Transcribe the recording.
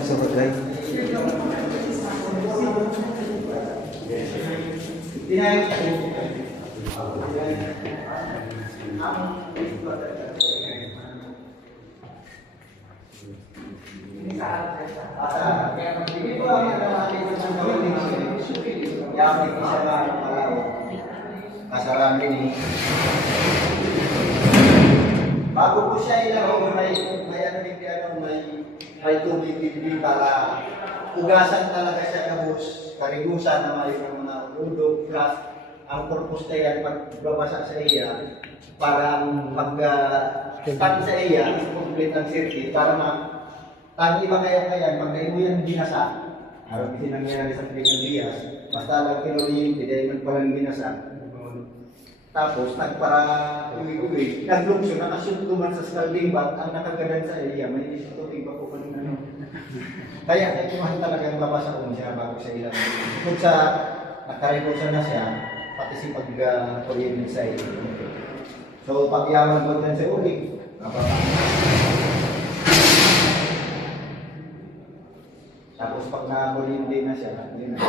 Sa bagay. Kasarami ni bago po siya ilaro, may tubig din para ugasan talaga siya kabus, karigusan na may mga udog, plus ang purpose na yan pagbabasa sa iya para pag sa iya, complete ang circuit para tangi ba kaya pag kayo yan binasa, harap din nangyari sa Pilipinas, basta lang kinulihin, hindi man palang binasa. Tapos, nagpara uwi-uwi, nag-luksyon, nakasyuntuman sa scalding bath, ang nakagadan sa area, may tubig pa po kanina. Kaya, itumahan talagang babasa ko siya bago sa ilang. Kung sa nakarebosa na siya, pati si pag-kuryente sa area. So, pag-yaman ko din sa uli, bababa. Tapos, pag na-kuryente na siya, yun na.